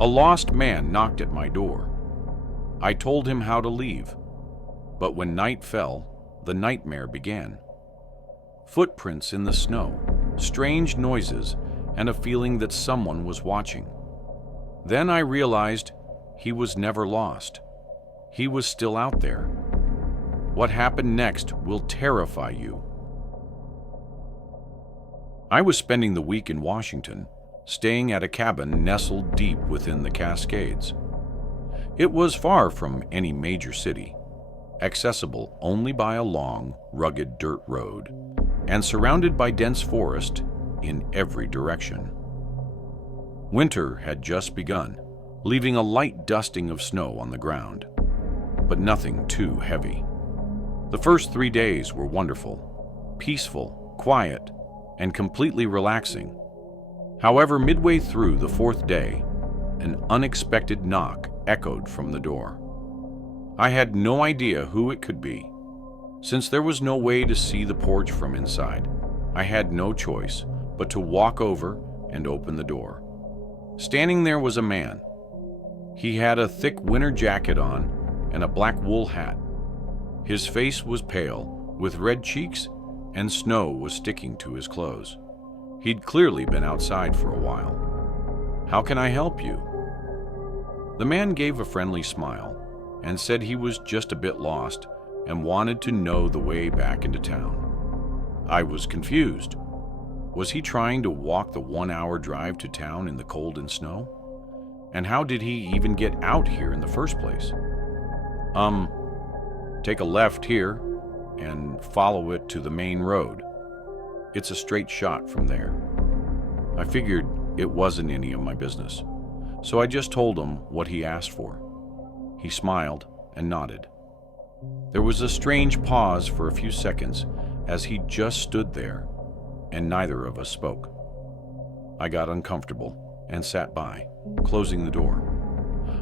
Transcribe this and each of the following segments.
A lost man knocked at my door. I told him how to leave, but when night fell, the nightmare began. Footprints in the snow, strange noises, and a feeling that someone was watching. Then I realized he was never lost. He was still out there. What happened next will terrify you. I was spending the week in Washington, staying at a cabin nestled deep within the Cascades. It was far from any major city, accessible only by a long, rugged dirt road, and surrounded by dense forest in every direction. Winter had just begun, leaving a light dusting of snow on the ground, but nothing too heavy. The first 3 days were wonderful, peaceful, quiet, and completely relaxing. However, midway through the 4th day, an unexpected knock echoed from the door. I had no idea who it could be. Since there was no way to see the porch from inside, I had no choice but to walk over and open the door. Standing there was a man. He had a thick winter jacket on and a black wool hat. His face was pale, with red cheeks, and snow was sticking to his clothes. He'd clearly been outside for a while. "How can I help you?" The man gave a friendly smile and said he was just a bit lost and wanted to know the way back into town. I was confused. Was he trying to walk the 1-hour drive to town in the cold and snow? And how did he even get out here in the first place? Take a left here and follow it to the main road. It's a straight shot from there. I figured it wasn't any of my business, so I just told him what he asked for. He smiled and nodded. There was a strange pause for a few seconds as he just stood there, and neither of us spoke. I got uncomfortable and sat by, closing the door.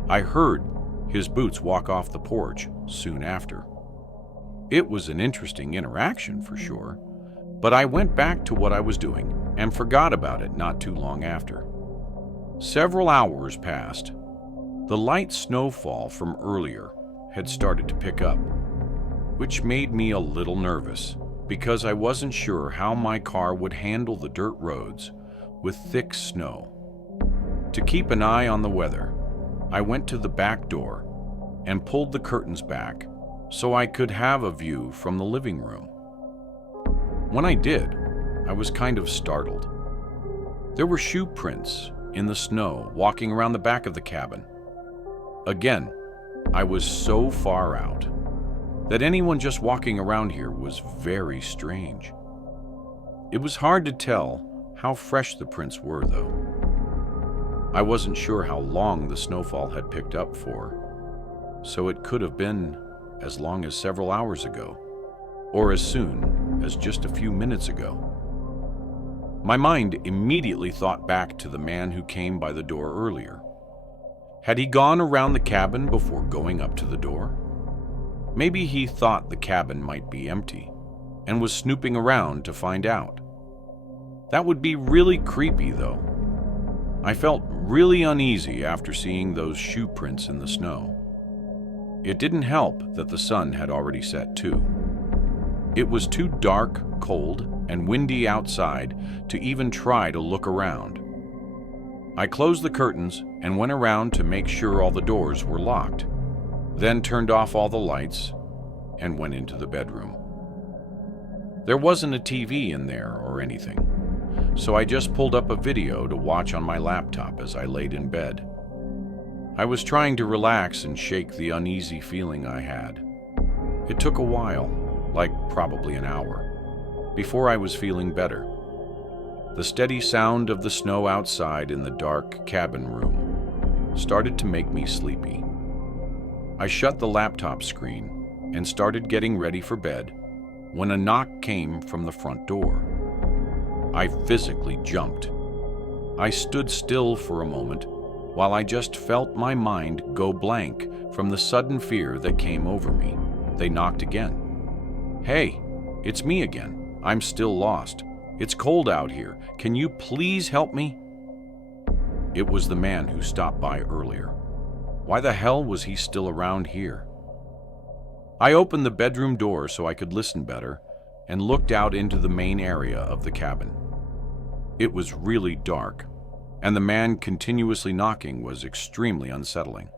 I heard his boots walk off the porch soon after. It was an interesting interaction for sure, but I went back to what I was doing and forgot about it not too long after. Several hours passed. The light snowfall from earlier had started to pick up, which made me a little nervous because I wasn't sure how my car would handle the dirt roads with thick snow. To keep an eye on the weather, I went to the back door and pulled the curtains back so I could have a view from the living room. When I did, I was kind of startled. There were shoe prints in the snow walking around the back of the cabin. Again, I was so far out that anyone just walking around here was very strange. It was hard to tell how fresh the prints were, though. I wasn't sure how long the snowfall had picked up for, so it could have been as long as several hours ago, or as soon as just a few minutes ago. My mind immediately thought back to the man who came by the door earlier. Had he gone around the cabin before going up to the door? Maybe he thought the cabin might be empty and was snooping around to find out. That would be really creepy, though. I felt really uneasy after seeing those shoe prints in the snow. It didn't help that the sun had already set too. It was too dark, cold, and windy outside to even try to look around. I closed the curtains and went around to make sure all the doors were locked, then turned off all the lights and went into the bedroom. There wasn't a TV in there or anything, so I just pulled up a video to watch on my laptop as I laid in bed. I was trying to relax and shake the uneasy feeling I had. It took a while, like probably an hour, before I was feeling better. The steady sound of the snow outside in the dark cabin room started to make me sleepy. I shut the laptop screen and started getting ready for bed when a knock came from the front door. I physically jumped. I stood still for a moment while I just felt my mind go blank from the sudden fear that came over me. They knocked again. "Hey, it's me again. I'm still lost. It's cold out here. Can you please help me?" It was the man who stopped by earlier. Why the hell was he still around here? I opened the bedroom door so I could listen better and looked out into the main area of the cabin. It was really dark, and the man continuously knocking was extremely unsettling.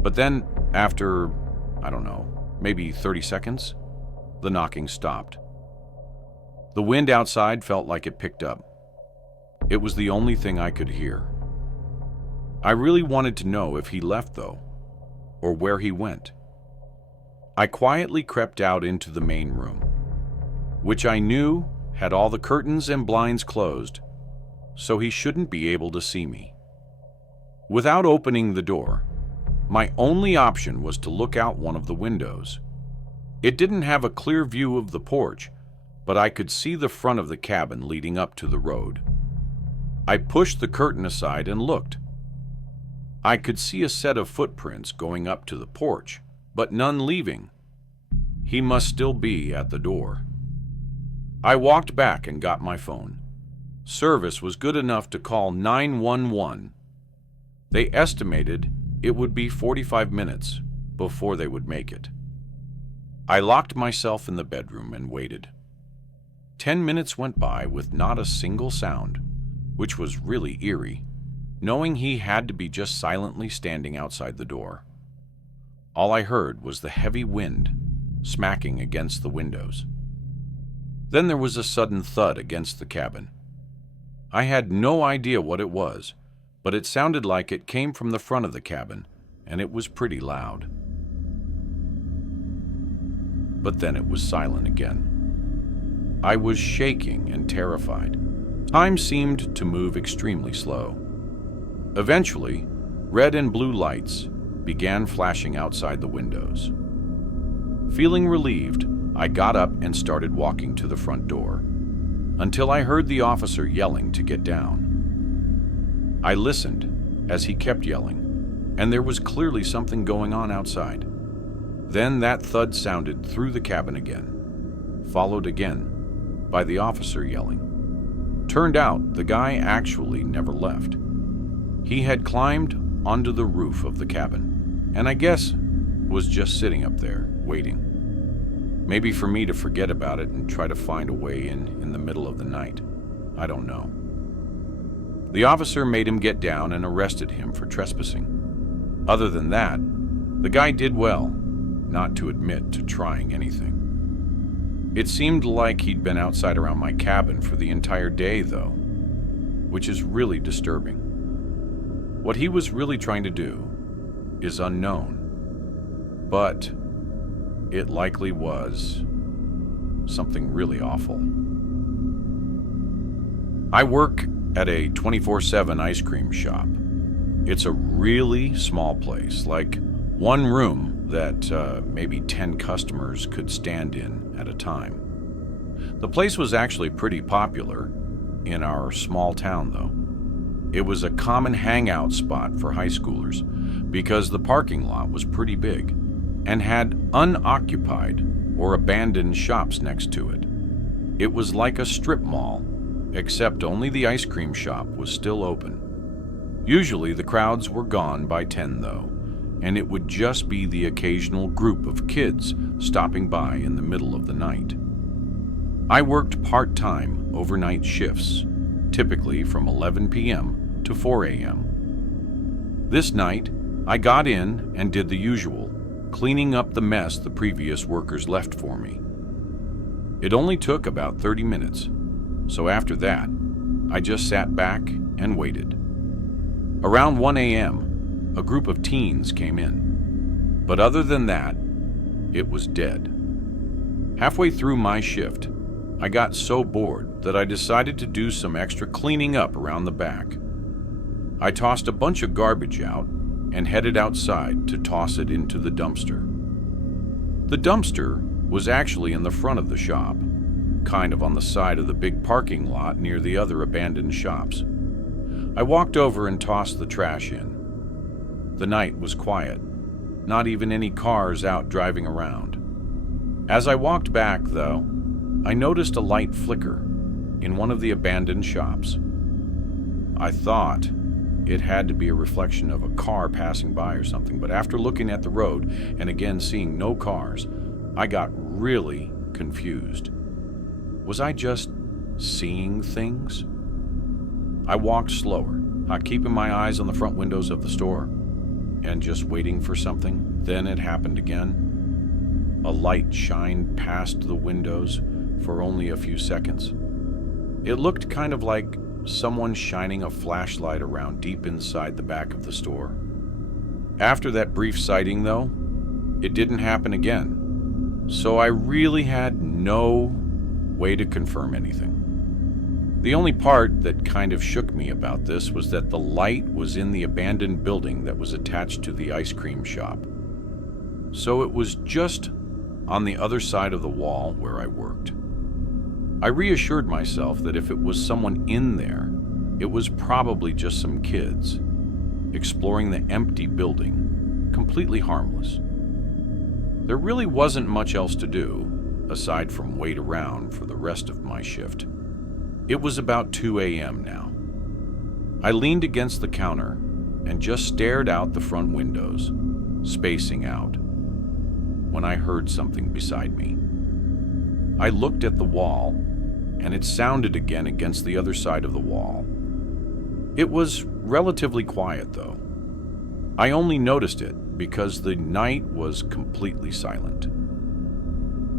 But then, after, I don't know, maybe 30 seconds, the knocking stopped. The wind outside felt like it picked up. It was the only thing I could hear. I really wanted to know if he left, though, or where he went. I quietly crept out into the main room, which I knew had all the curtains and blinds closed, so he shouldn't be able to see me. Without opening the door, my only option was to look out one of the windows. It didn't have a clear view of the porch, but I could see the front of the cabin leading up to the road. I pushed the curtain aside and looked. I could see a set of footprints going up to the porch, but none leaving. He must still be at the door. I walked back and got my phone. Service was good enough to call 911. They estimated it would be 45 minutes before they would make it. I locked myself in the bedroom and waited. 10 minutes went by with not a single sound, which was really eerie, knowing he had to be just silently standing outside the door. All I heard was the heavy wind smacking against the windows. Then there was a sudden thud against the cabin. I had no idea what it was, but it sounded like it came from the front of the cabin, and it was pretty loud. But then it was silent again. I was shaking and terrified. Time seemed to move extremely slow. Eventually, red and blue lights began flashing outside the windows. Feeling relieved, I got up and started walking to the front door, until I heard the officer yelling to get down. I listened as he kept yelling, and there was clearly something going on outside. Then that thud sounded through the cabin again, followed again by the officer yelling. Turned out the guy actually never left. He had climbed onto the roof of the cabin, and I guess was just sitting up there, waiting. Maybe for me to forget about it and try to find a way in the middle of the night. I don't know. The officer made him get down and arrested him for trespassing. Other than that, the guy did well not to admit to trying anything. It seemed like he'd been outside around my cabin for the entire day, though, which is really disturbing. What he was really trying to do is unknown, but it likely was something really awful. I work at a 24/7 ice cream shop. It's a really small place, like one room that maybe 10 customers could stand in at a time. The place was actually pretty popular in our small town, though. It was a common hangout spot for high schoolers because the parking lot was pretty big and had unoccupied or abandoned shops next to it. It was like a strip mall, except only the ice cream shop was still open. Usually the crowds were gone by 10, though, and it would just be the occasional group of kids stopping by in the middle of the night. I worked part-time overnight shifts, typically from 11 p.m. to 4 a.m. This night, I got in and did the usual, cleaning up the mess the previous workers left for me. It only took about 30 minutes, so after that, I just sat back and waited. Around 1 a.m., a group of teens came in, but other than that, it was dead. Halfway through my shift, I got so bored that I decided to do some extra cleaning up around the back. I tossed a bunch of garbage out and headed outside to toss it into the dumpster. The dumpster was actually in the front of the shop, kind of on the side of the big parking lot near the other abandoned shops. I walked over and tossed the trash in. The night was quiet, not even any cars out driving around. As I walked back, though, I noticed a light flicker in one of the abandoned shops. I thought it had to be a reflection of a car passing by or something, but after looking at the road and again seeing no cars, I got really confused. Was I just seeing things? I walked slower, keeping my eyes on the front windows of the store and just waiting for something. Then it happened again. A light shined past the windows for only a few seconds. It looked kind of like someone shining a flashlight around deep inside the back of the store. After that brief sighting, though, it didn't happen again, so I really had no way to confirm anything. The only part that kind of shook me about this was that the light was in the abandoned building that was attached to the ice cream shop. So it was just on the other side of the wall where I worked. I reassured myself that if it was someone in there, it was probably just some kids exploring the empty building, completely harmless. There really wasn't much else to do, aside from wait around for the rest of my shift. It was about 2 a.m. now. I leaned against the counter and just stared out the front windows, spacing out, when I heard something beside me. I looked at the wall, and it sounded again against the other side of the wall. It was relatively quiet, though. I only noticed it because the night was completely silent.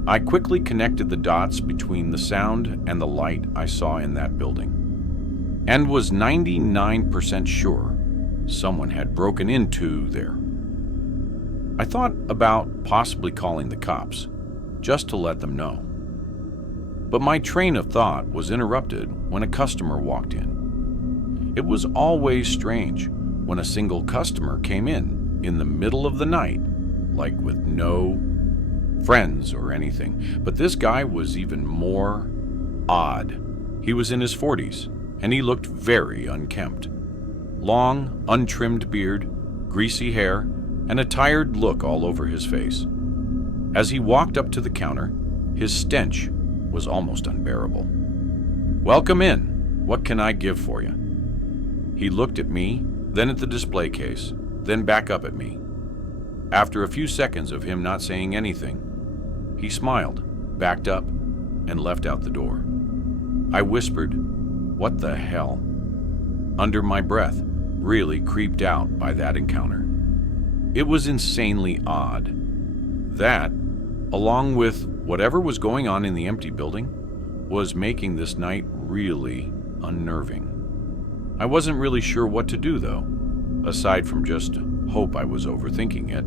I quickly connected the dots between the sound and the light I saw in that building, and was 99% sure someone had broken into there. I thought about possibly calling the cops, just to let them know. But my train of thought was interrupted when a customer walked in. It was always strange when a single customer came in the middle of the night, like with no friends or anything. But this guy was even more odd. He was in his 40s, and he looked very unkempt. Long, untrimmed beard, greasy hair, and a tired look all over his face. As he walked up to the counter, his stench was almost unbearable. "Welcome in. What can I give for you?" He looked at me, then at the display case, then back up at me. After a few seconds of him not saying anything, he smiled, backed up, and left out the door. I whispered, "What the hell?" under my breath, really creeped out by that encounter. It was insanely odd. That, along with whatever was going on in the empty building, was making this night really unnerving. I wasn't really sure what to do, though, aside from just hope I was overthinking it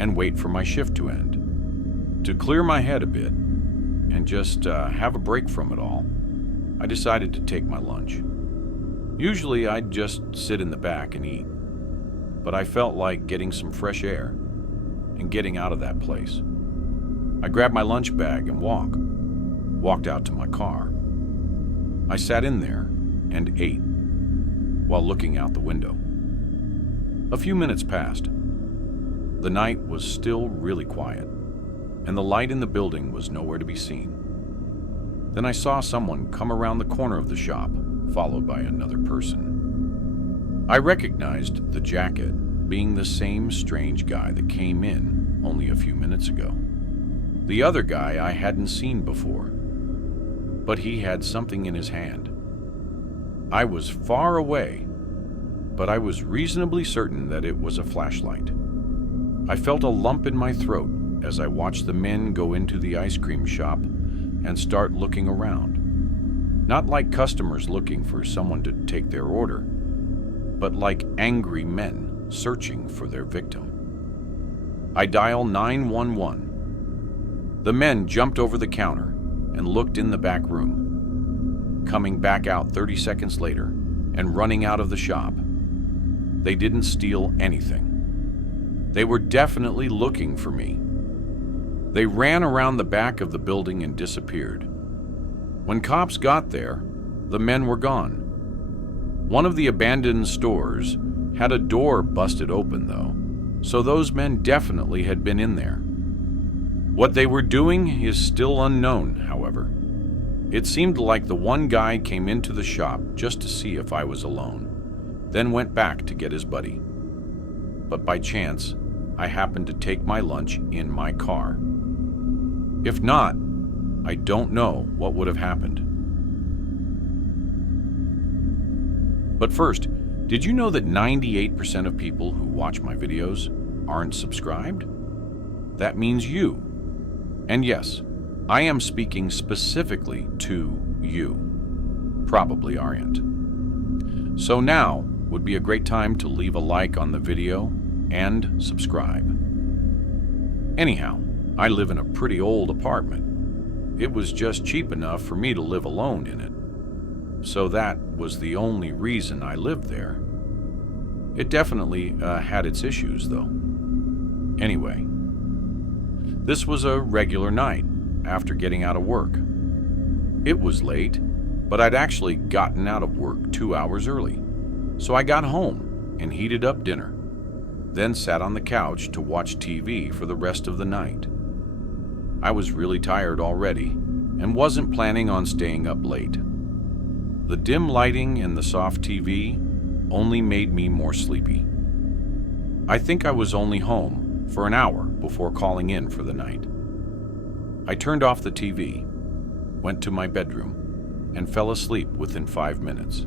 and wait for my shift to end. To clear my head a bit and just have a break from it all, I decided to take my lunch. Usually I'd just sit in the back and eat, but I felt like getting some fresh air and getting out of that place. I grabbed my lunch bag and walked out to my car. I sat in there and ate while looking out the window. A few minutes passed. The night was still really quiet, and the light in the building was nowhere to be seen. Then I saw someone come around the corner of the shop, followed by another person. I recognized the jacket being the same strange guy that came in only a few minutes ago. The other guy I hadn't seen before, but he had something in his hand. I was far away, but I was reasonably certain that it was a flashlight. I felt a lump in my throat as I watched the men go into the ice cream shop and start looking around. Not like customers looking for someone to take their order, but like angry men searching for their victim. I dialed 911. The men jumped over the counter and looked in the back room, coming back out 30 seconds later and running out of the shop. They didn't steal anything. They were definitely looking for me. They ran around the back of the building and disappeared. When cops got there, the men were gone. One of the abandoned stores had a door busted open, though, so those men definitely had been in there. What they were doing is still unknown, however. It seemed like the one guy came into the shop just to see if I was alone, then went back to get his buddy. But by chance, I happened to take my lunch in my car. If not, I don't know what would have happened. But first, did you know that 98% of people who watch my videos aren't subscribed? That means you. And yes, I am speaking specifically to you. Probably aren't. So now would be a great time to leave a like on the video and subscribe. Anyhow, I live in a pretty old apartment. It was just cheap enough for me to live alone in it. So that was the only reason I lived there. It definitely had its issues, though. Anyway, this was a regular night after getting out of work. It was late, but I'd actually gotten out of work 2 hours early. So I got home and heated up dinner, then sat on the couch to watch TV for the rest of the night. I was really tired already and wasn't planning on staying up late. The dim lighting and the soft TV only made me more sleepy. I think I was only home for an hour before calling in for the night. I turned off the TV, went to my bedroom, and fell asleep within 5 minutes.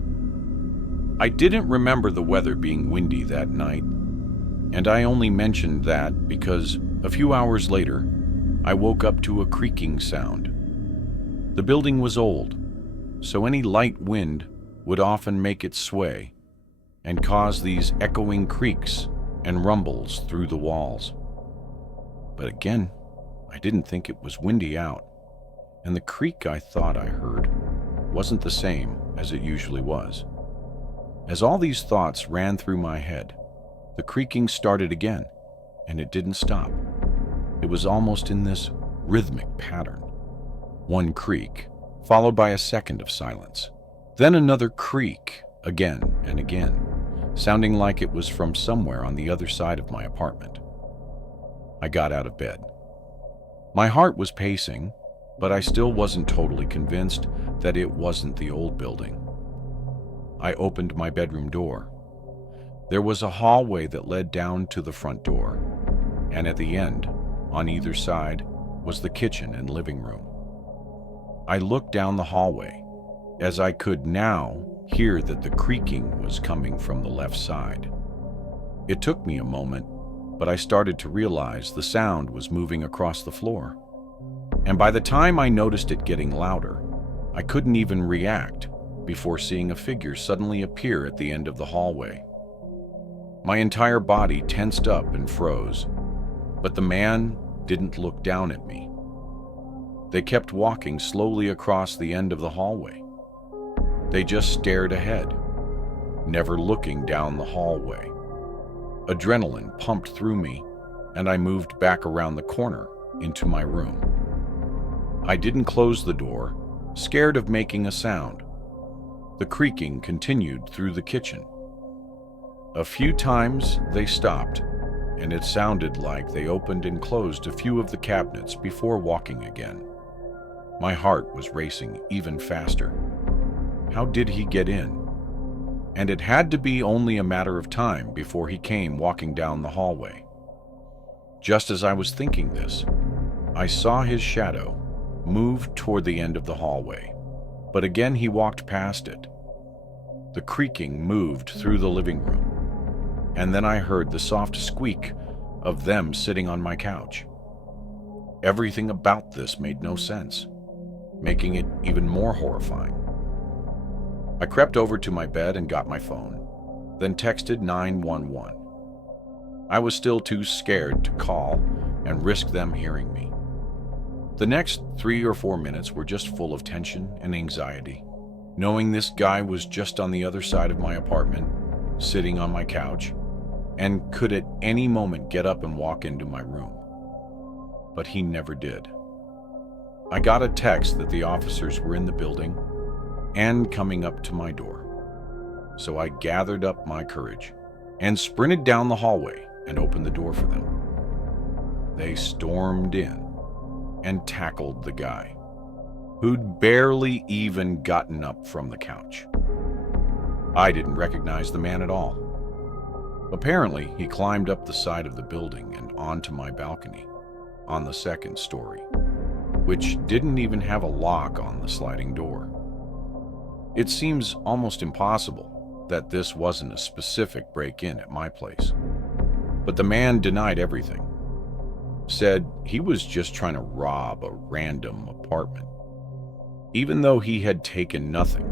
I didn't remember the weather being windy that night, and I only mentioned that because a few hours later, I woke up to a creaking sound. The building was old, so any light wind would often make it sway and cause these echoing creaks and rumbles through the walls. But again, I didn't think it was windy out, and the creak I thought I heard wasn't the same as it usually was. As all these thoughts ran through my head, the creaking started again, and it didn't stop. It was almost in this rhythmic pattern. One creak, followed by a second of silence. Then another creak, again and again, sounding like it was from somewhere on the other side of my apartment. I got out of bed. My heart was pacing, but I still wasn't totally convinced that it wasn't the old building. I opened my bedroom door. There was a hallway that led down to the front door, and at the end, on either side, was the kitchen and living room. I looked down the hallway, as I could now hear that the creaking was coming from the left side. It took me a moment, but I started to realize the sound was moving across the floor. And by the time I noticed it getting louder, I couldn't even react before seeing a figure suddenly appear at the end of the hallway. My entire body tensed up and froze, but the man didn't look down at me. They kept walking slowly across the end of the hallway. They just stared ahead, never looking down the hallway. Adrenaline pumped through me, and I moved back around the corner into my room. I didn't close the door, scared of making a sound. The creaking continued through the kitchen. A few times they stopped, and it sounded like they opened and closed a few of the cabinets before walking again. My heart was racing even faster. How did he get in? And it had to be only a matter of time before he came walking down the hallway. Just as I was thinking this, I saw his shadow move toward the end of the hallway, but again he walked past it. The creaking moved through the living room, and then I heard the soft squeak of them sitting on my couch. Everything about this made no sense, making it even more horrifying. I crept over to my bed and got my phone, then texted 911. I was still too scared to call and risk them hearing me. The next 3 or 4 minutes were just full of tension and anxiety, knowing this guy was just on the other side of my apartment, sitting on my couch, and could at any moment get up and walk into my room. But he never did. I got a text that the officers were in the building and coming up to my door. So I gathered up my courage and sprinted down the hallway and opened the door for them. They stormed in and tackled the guy, who'd barely even gotten up from the couch. I didn't recognize the man at all. Apparently, he climbed up the side of the building and onto my balcony on the second story, which didn't even have a lock on the sliding door. It seems almost impossible that this wasn't a specific break-in at my place. But the man denied everything. Said he was just trying to rob a random apartment, even though he had taken nothing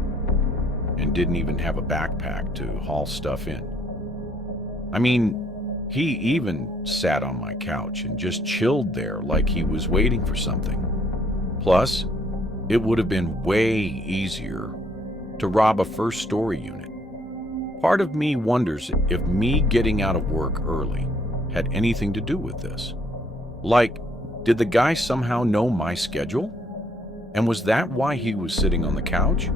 and didn't even have a backpack to haul stuff in. I mean, he even sat on my couch and just chilled there like he was waiting for something. Plus, it would have been way easier to rob a first-story unit. Part of me wonders if me getting out of work early had anything to do with this. Like, did the guy somehow know my schedule? And was that why he was sitting on the couch,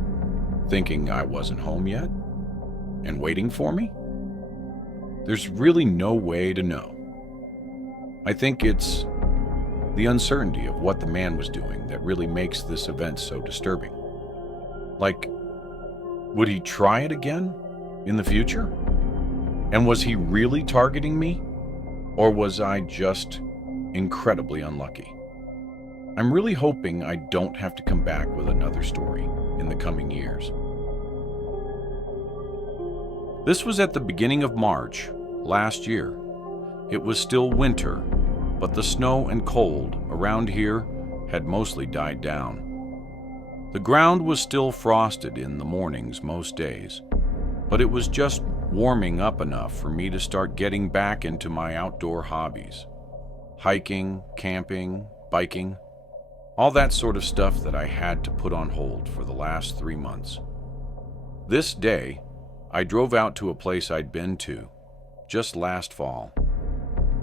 thinking I wasn't home yet, and waiting for me? There's really no way to know. I think it's the uncertainty of what the man was doing that really makes this event so disturbing. Like, would he try it again in the future? And was he really targeting me? Or was I just incredibly unlucky? I'm really hoping I don't have to come back with another story in the coming years. This was at the beginning of March last year. It was still winter, but the snow and cold around here had mostly died down. The ground was still frosted in the mornings most days, but it was just warming up enough for me to start getting back into my outdoor hobbies. Hiking, camping, biking, all that sort of stuff that I had to put on hold for the last 3 months. This day, I drove out to a place I'd been to just last fall.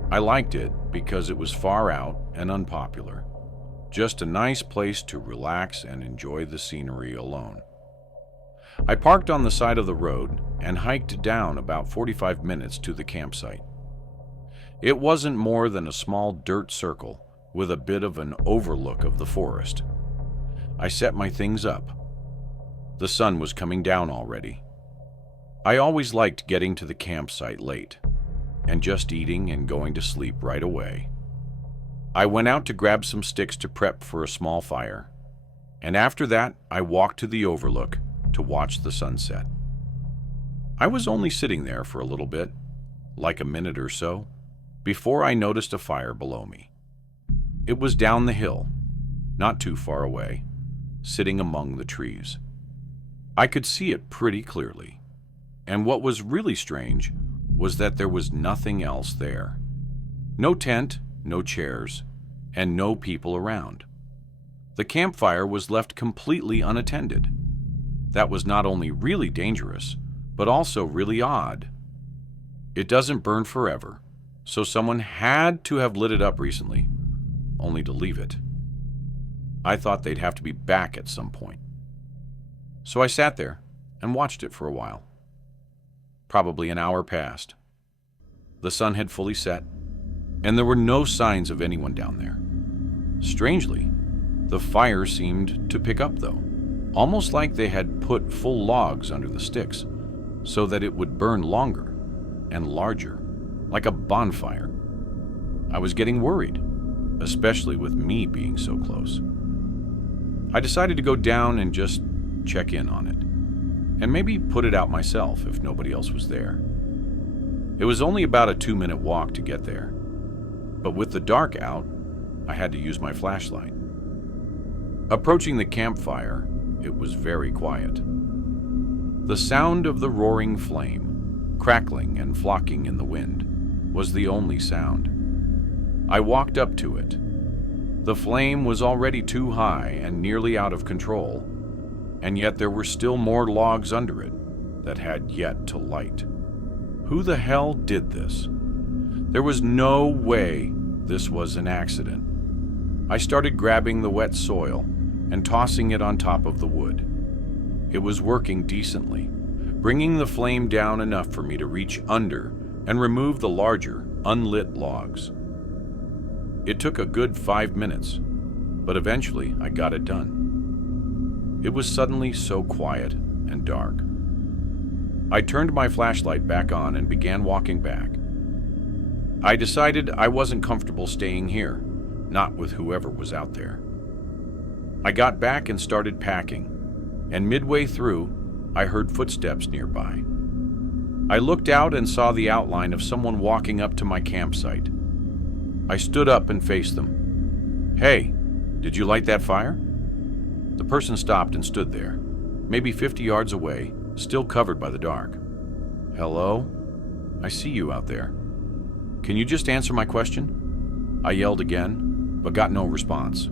I liked it because it was far out and unpopular. Just a nice place to relax and enjoy the scenery alone. I parked on the side of the road and hiked down about 45 minutes to the campsite. It wasn't more than a small dirt circle with a bit of an overlook of the forest. I set my things up. The sun was coming down already. I always liked getting to the campsite late and just eating and going to sleep right away. I went out to grab some sticks to prep for a small fire, and after that I walked to the overlook to watch the sunset. I was only sitting there for a little bit, like a minute or so, before I noticed a fire below me. It was down the hill, not too far away, sitting among the trees. I could see it pretty clearly. And what was really strange was that there was nothing else there. No tent, no chairs, and no people around. The campfire was left completely unattended. That was not only really dangerous, but also really odd. It doesn't burn forever, so someone had to have lit it up recently, only to leave it. I thought they'd have to be back at some point. So I sat there and watched it for a while. Probably an hour passed. The sun had fully set, and there were no signs of anyone down there. Strangely, the fire seemed to pick up though, almost like they had put full logs under the sticks so that it would burn longer and larger, like a bonfire. I was getting worried, especially with me being so close. I decided to go down and just check in on it, and maybe put it out myself if nobody else was there. It was only about a 2-minute walk to get there, but with the dark out, I had to use my flashlight. Approaching the campfire, it was very quiet. The sound of the roaring flame, crackling and flocking in the wind, was the only sound. I walked up to it. The flame was already too high and nearly out of control, and yet there were still more logs under it that had yet to light. Who the hell did this? There was no way this was an accident. I started grabbing the wet soil and tossing it on top of the wood. It was working decently, bringing the flame down enough for me to reach under and remove the larger, unlit logs. It took a good 5 minutes, but eventually I got it done. It was suddenly so quiet and dark. I turned my flashlight back on and began walking back. I decided I wasn't comfortable staying here, not with whoever was out there. I got back and started packing, and midway through, I heard footsteps nearby. I looked out and saw the outline of someone walking up to my campsite. I stood up and faced them. "Hey, did you light that fire?" The person stopped and stood there, maybe 50 yards away, still covered by the dark. "Hello? I see you out there. Can you just answer my question?" I yelled again, but got no response.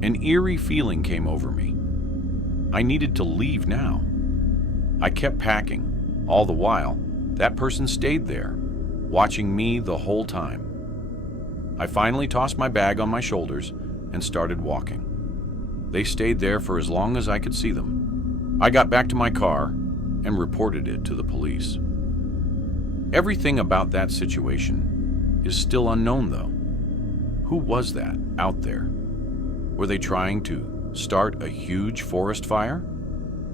An eerie feeling came over me. I needed to leave now. I kept packing. All the while, that person stayed there, watching me the whole time. I finally tossed my bag on my shoulders and started walking. They stayed there for as long as I could see them. I got back to my car and reported it to the police. Everything about that situation is still unknown, though. Who was that out there? Were they trying to start a huge forest fire?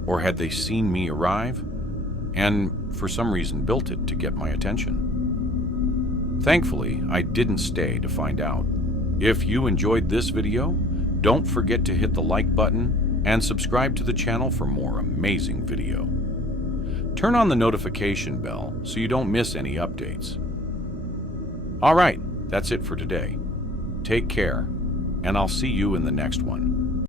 Or had they seen me arrive and, for some reason, built it to get my attention? Thankfully, I didn't stay to find out. If you enjoyed this video, don't forget to hit the like button and subscribe to the channel for more amazing video. Turn on the notification bell so you don't miss any updates. All right, that's it for today. Take care, and I'll see you in the next one.